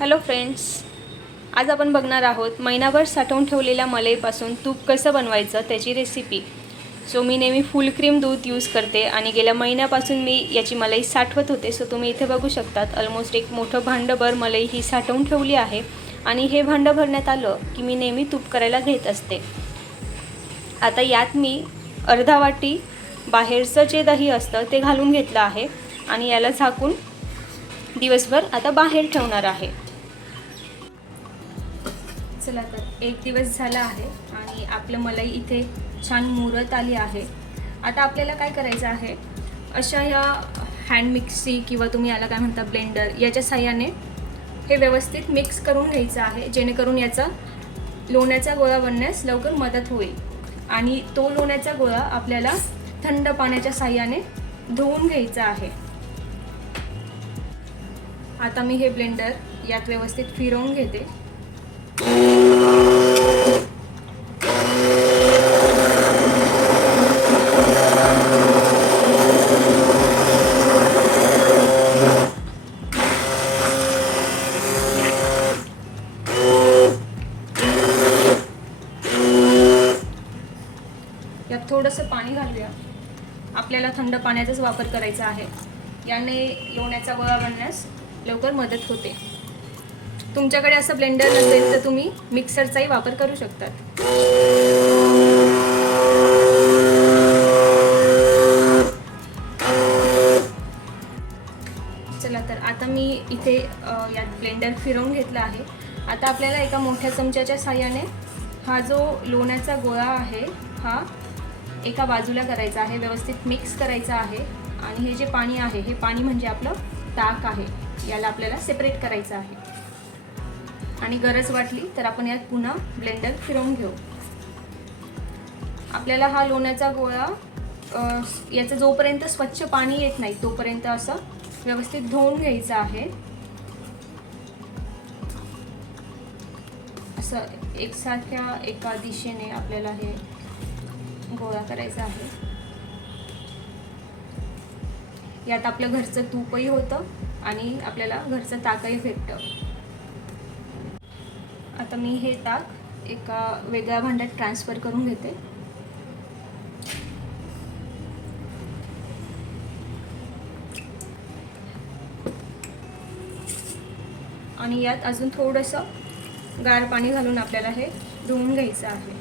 Hello friends आज आपण बघणार आहोत महिनाभर साठवून ठेवलेल्या मलईपासून तूप कसं बनवायचं त्याची रेसिपी सो मी नेहमी फुल क्रीम दूध यूज करते आणि गेल्या महिन्यापासून मी याची मलाई साठवत होते. सो तुम्ही इथे बघू शकतात ऑलमोस्ट एक मोठं भांडंभर मलाई ही साठवून ठेवली आहे. आणि हे भांडं भरण्यात आलं की मी नेहमी तूप करायला घेत असते. आता यात मी अर्धा वाटी बाहेरचं जे दही असतं ते घालून घेतलं आहे आणि याला झाकून दिवसभर आता बाहेर ठेवणार आहे. चला तर एक दिवस झाला आहे आणि आपलं मलाई इथे छान मुरत आली आहे. आता आपल्याला काय करायचं आहे? अशा या हँड मिक्सी किंवा तुम्ही याला काय म्हणता ब्लेंडर याच्या साह्याने हे व्यवस्थित मिक्स करून घ्यायचं आहे जेणेकरून याचा लोण्याचा गोळा बनण्यास लवकर मदत होईल. आणि तो लोण्याचा गोळा आपल्याला थंड पाण्याच्या साह्याने धुवून घ्यायचा आहे. आता मी हे ब्लेंडर यात व्यवस्थित फिरवून घेते यात थोडंसं पाणी घालूया आपल्याला थंड पाण्याचाच वापर करायचा आहे. याने लोण्याचा गोळा बनण्यास लवकर मदत होते. तुमच्याकडे असं ब्लेंडर नसेल तर तुम्ही मिक्सरचाही वापर करू शकतात. चला तर आता मी इथे यात ब्लेंडर फिरवून घेतला आहे. आता आपल्याला एका मोठ्या चमच्याच्या साह्याने हा जो लोण्याचा गोळा आहे हा एका बाजूला करायचा आहे व्यवस्थित मिक्स करायचं आहे. आणि हे जे पाणी आहे हे पाणी म्हणजे आपलं ताक आहे. याला आपल्याला सेपरेट करायचं आहे. आणि गरज वाटली तर आपण यात पुन्हा ब्लेंडर फिरवून घेऊ. आपल्याला हा लोण्याचा गोळा याचं जोपर्यंत स्वच्छ पाणी येत नाही तोपर्यंत असं व्यवस्थित धुवून घ्यायचं आहे. असं एकसारख्या एका दिशेने आपल्याला हे गोळा करायचा आहे. यात आपलं घरचं तूपही होतं आणि आपल्याला घरचं ताकही भेटतं. आता मी हे ताक एका वेगळ्या भांड्यात ट्रान्सफर करून घेते. आणि यात अजून थोडंसं गार पाणी घालून आपल्याला हे धुवून घ्यायचं आहे.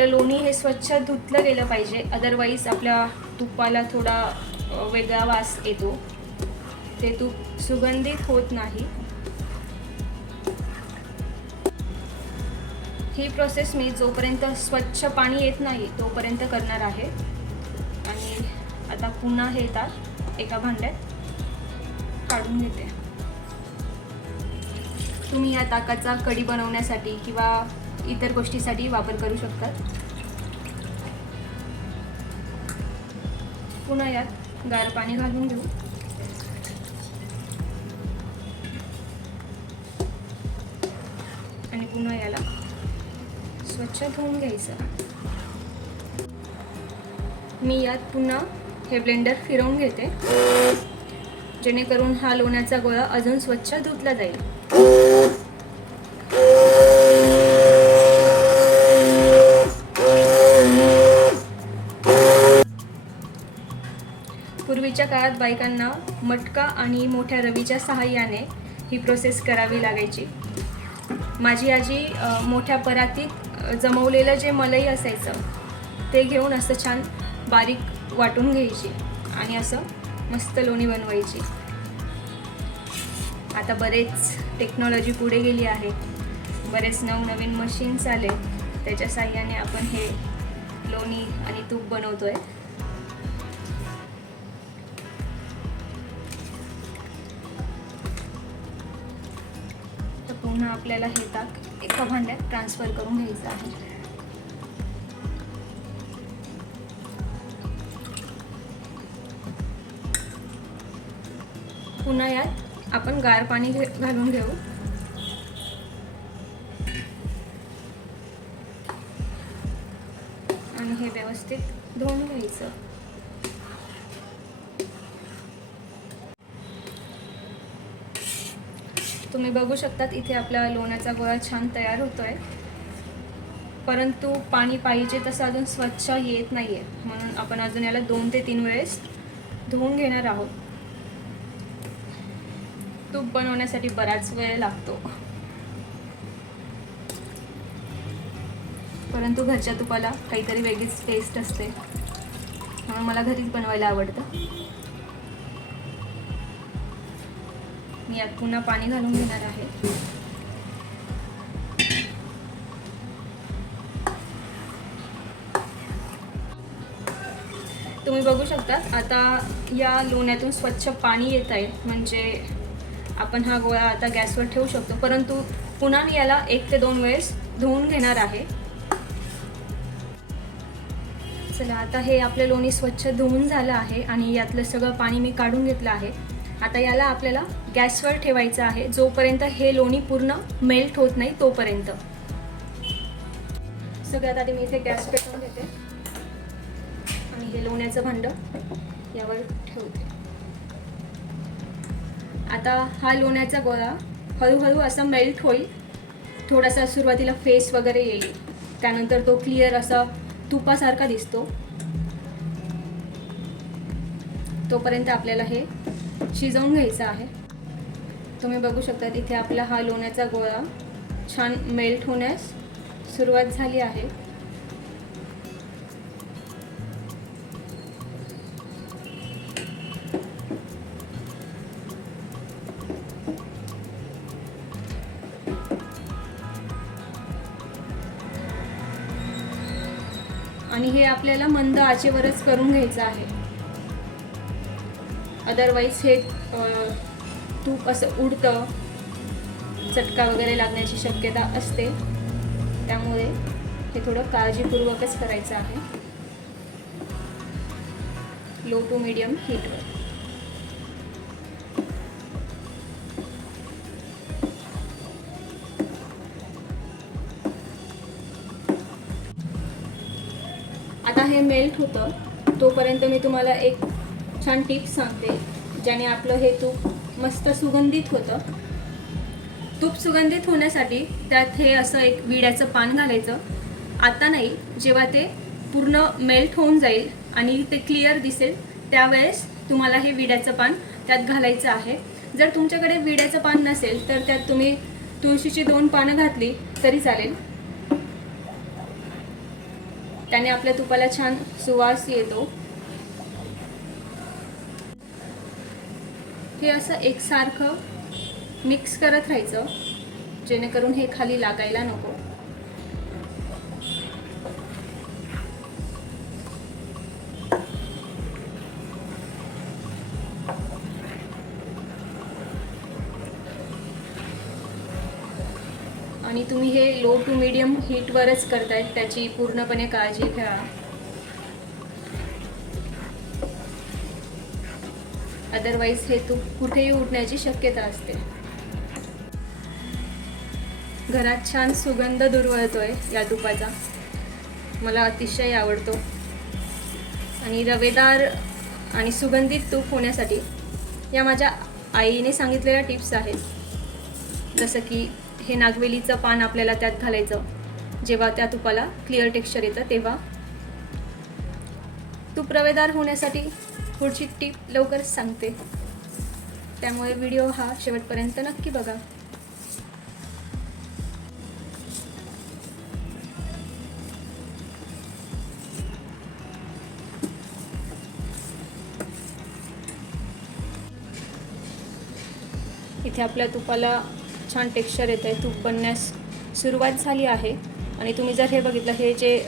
आपलं लोणी हे स्वच्छ धुतलं गेलं पाहिजे. अदरवाईज आपल्या तुपाला थोडा वेगळा वास येतो. ते तूप सुगंधित होत नाही. ही प्रोसेस मी जोपर्यंत स्वच्छ पाणी येत नाही तोपर्यंत करणार आहे. आणि आता पुन्हा हे ताक एका भांड्यात काढून घेते. तुम्ही या ताकाचा कढी बनवण्यासाठी किंवा इतर गोष्टीसाठी वापर करू शकतात. पुन्हा यात गार पाणी घालून घेऊ. आणि पुन्हा याला स्वच्छ धुवून घ्यायचं. मी यात पुन्हा हे ब्लेंडर फिरवून घेते. जेणेकरून हा लोण्याचा गोळा अजून स्वच्छ धुतला जाईल. काळात बायकांना मटका आणि मोठ्या रवीच्या सहाय्याने ही प्रोसेस करावी लागायची. माझी आजी मोठ्या परातीत जमवलेलं जे मलई असायचं ते घेऊन असं छान बारीक वाटून घ्यायची आणि असं मस्त लोणी बनवायची. आता बरेच टेक्नॉलॉजी पुढे गेली आहे बरेच नवनवीन मशीन्स आले. त्याच्या साह्याने आपण हे लोणी आणि तूप बनवतो आहे पुन्हा आपल्याला हे ताक एका भांड्यात ट्रान्सफर करून घ्यायचं आहे. पुन्हा यात आपण गार पाणी घे घालून घेऊ. आणि हे व्यवस्थित धुवून घ्यायचं. तुम्ही बघू शकतात इथे आपला लोण्याचा गोळा छान तयार होतो आहे परंतु पाणी पाहिजे तसं अजून स्वच्छ येत नाही आहे म्हणून आपण अजून याला दोन ते तीन वेळेस धुवून घेणार आहोत. तूप बनवण्यासाठी बराच वेळ लागतो. परंतु घरच्या तुपाला काहीतरी वेगळीच टेस्ट असते. म्हणून मला घरीच बनवायला आवडतं. मी यात पुन्हा पाणी घालून घेणार आहे. तुम्ही बघू शकता आता या लोण्यातून स्वच्छ पाणी येत आहे. म्हणजे आपण हा गोळा आता गॅसवर ठेवू शकतो. परंतु पुन्हा मी याला एक ते दोन वेळेस धुवून घेणार आहे. चला आता हे आपलं लोणी स्वच्छ धुवून झालं आहे आणि यातलं सगळं पाणी मी काढून घेतलं आहे. आता याला आपल्याला गॅसवर ठेवायचं आहे. जोपर्यंत हे लोणी पूर्ण मेल्ट होत नाही तोपर्यंत. सगळ्यात आधी मी इथे गॅस पेटवून घेते. आणि हे लोण्याचं भांड यावर ठेवते. आता हा लोण्याचा गोळा हळूहळू असा मेल्ट होईल. थोडासा सुरुवातीला फेस वगैरे येईल. त्यानंतर तो क्लिअर असा तुपासारखा दिसतो. तोपर्यंत आपल्याला हे शिजवून घ्यायचं आहे. तुम्ही बघू शकता इथे आपला हा लोण्याचा गोळा छान मेल्ट होण्यास सुरुवात झाली आहे. आणि हे आपल्याला मंद आचेवरच करून घ्यायचं आहे. अदरवाईज हे तूप असं उडतं. चटका वगैरे लागण्याची शक्यता असते. त्यामुळे हे थोडं काळजीपूर्वकच करायचं आहे. लो टू मीडियम हीटवर आता हे मेल्ट होतं. तोपर्यंत मी तुम्हाला एक छान टिप्स सांगते ज्याने आपलं हे तूप मस्त सुगंधित होतं. तूप सुगंधित होण्यासाठी त्यात हे असं एक विड्याचं पान घालायचं. आता नाही जेव्हा ते पूर्ण मेल्ट होऊन जाईल आणि ते क्लिअर दिसेल त्यावेळेस तुम्हाला हे विड्याचं पान त्यात घालायचं आहे. जर तुमच्याकडे विड्याचं पान नसेल तर त्यात तुम्ही तुळशीची दोन पानं घातली तरी चालेल. त्याने आपल्या तुपाला छान सुवास येतो. हे असं एकसारखं मिक्स करत राहायचं जेणेकरून हे खाली लागायला नको. आणि तुम्ही हे लो टू मीडियम हीटवरच करतायत त्याची पूर्णपणे काळजी घ्या. अदरवाईज हे तूप कुठेही उठण्याची शक्यता असते. घरात छान सुगंध दुर्वळतोय या तुपाचा. मला अतिशय आवडतो. आणि रवेदार आणि सुगंधित तूप होण्यासाठी या माझ्या आईने सांगितलेल्या टिप्स आहेत. जसं की हे नागवेलीचं पान आपल्याला त्यात घालायचं. जेव्हा त्या तुपाला क्लिअर टेक्स्चर येतं तेव्हा. तूप रवेदार होण्यासाठी पुढची टीप लवकरच सांगते. त्यामुळे व्हिडिओ हा शेवटपर्यंत नक्की बघा. इथे आपल्या तुपाला छान टेक्स्चर येतं आहे तूप बनण्यास सुरुवात झाली आहे. आणि तुम्ही जर हे बघितलं हे जे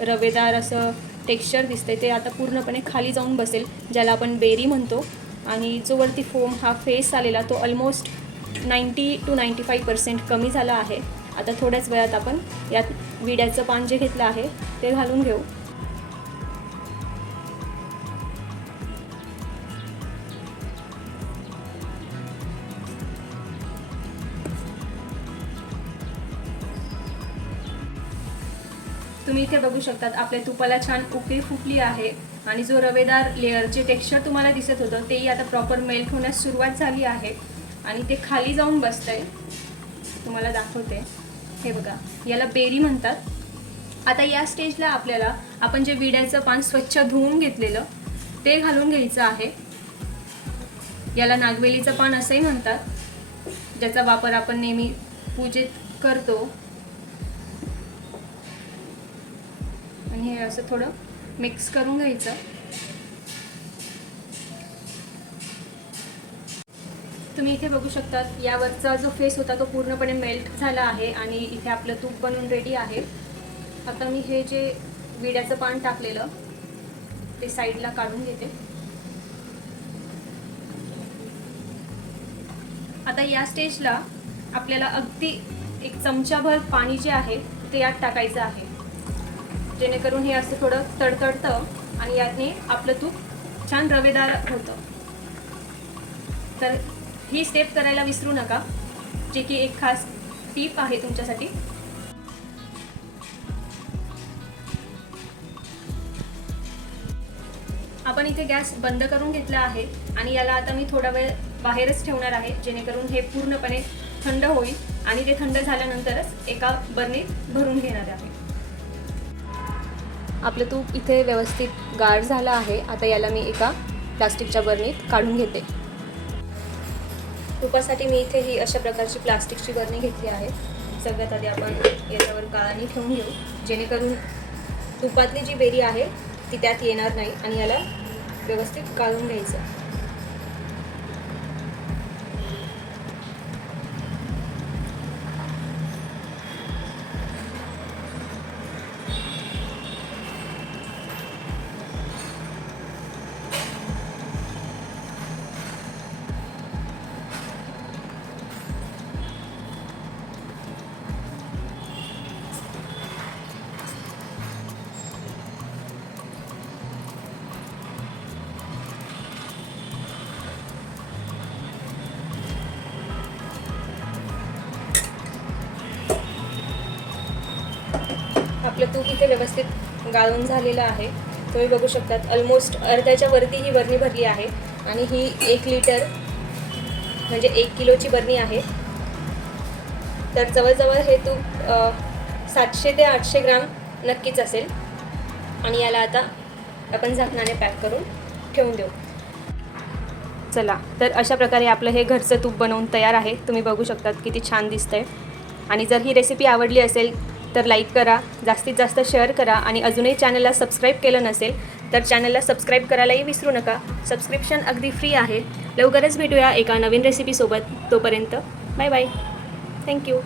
रवेदार असं टेक्स्चर दिसतंय ते आता पूर्णपणे खाली जाऊन बसेल ज्याला आपण बेरी म्हणतो. आणि जो वरती फोम हा फेस आलेला तो almost ninety two ninety five percent कमी झाला आहे. आता थोड्याच वेळात आपण यात विड्याचं पान जे घेतलं आहे ते घालून घेऊ. तुम्ही इथे बघू शकतात आपल्या तुपाला छान उकळी फुटली आहे आणि जो रवेदार लेअर जे टेक्स्चर तुम्हाला दिसत होतं तेही आता प्रॉपर मेल्ट होण्यास सुरुवात झाली आहे. आणि ते खाली जाऊन बसतंय. तुम्हाला दाखवते. हे बघा याला बेरी म्हणतात. आता या स्टेजला आपल्याला आपण जे विड्याचं पान स्वच्छ धुवून घेतलेलं ते घालून घ्यायचं आहे. याला नागवेलीचं पान असंही म्हणतात ज्याचा वापर आपण नेहमी पूजेत करतो. आणि हे असं थोडं मिक्स करून घ्यायचं. तुम्ही इथे बघू शकतात यावरचा जो फेस होता तो पूर्णपणे मेल्ट झाला आहे आणि इथे आपलं तूप बनून रेडी आहे. आता मी हे जे विड्याचं पान टाकलेलं ते साईडला काढून घेते. आता या स्टेजला आपल्याला अगदी एक चमचाभर पाणी जे आहे ते यात टाकायचं आहे. जेणेकरून हे असं थोडं तडतडतं आणि याने आपलं तूप छान रवेदार होतं. तर ही स्टेप करायला विसरू नका. जे की एक खास टीप आहे तुमच्यासाठी. आपण इथे गॅस बंद करून घेतला आहे आणि याला आता मी थोडा वेळ बाहेरच ठेवणार आहे जेणेकरून हे पूर्णपणे थंड होईल आणि ते थंड झाल्यानंतरच एका बर्नीत भरून घेणार आहे. आपलं तूप इथे व्यवस्थित गार झालं आहे. आता याला मी एका प्लास्टिकच्या बरणीत काढून घेते. तुपासाठी मी इथे ही अशा प्रकारची प्लास्टिकची बरणी घेतली आहे. सगळ्यात आधी आपण याच्यावर काळानी ठेवून घेऊ. जेणेकरून तुपातली जी बेरी आहे ती त्यात येणार नाही आणि याला व्यवस्थित काढून घ्यायचं. आपलं तूप इथे व्यवस्थित गाळून झालेलं आहे. तुम्ही बघू शकतात ऑलमोस्ट अर्ध्याच्या वरती ही बरणी भरली आहे आणि ही एक लिटर म्हणजे एक किलोची बरणी आहे. तर जवळजवळ हे तूप सातशे ते आठशे ग्राम नक्कीच असेल. आणि याला आता आपण झाकणाने पॅक करून ठेवून देऊ. चला तर अशा प्रकारे आपलं हे घरचं तूप बनवून तयार आहे. तुम्ही बघू शकतात किती छान दिसतंय. आणि जर ही रेसिपी आवडली असेल तर लाईक करा जास्तीत जास्त शेअर करा आणि अजूनही चॅनलला सबस्क्राईब केलं नसेल तर चॅनलला सबस्क्राईब करायलाही विसरू नका. सबस्क्रिप्शन अगदी फ्री आहे. लवकरच भेटूया एका नवीन रेसिपीसोबत तोपर्यंत बाय बाय थँक्यू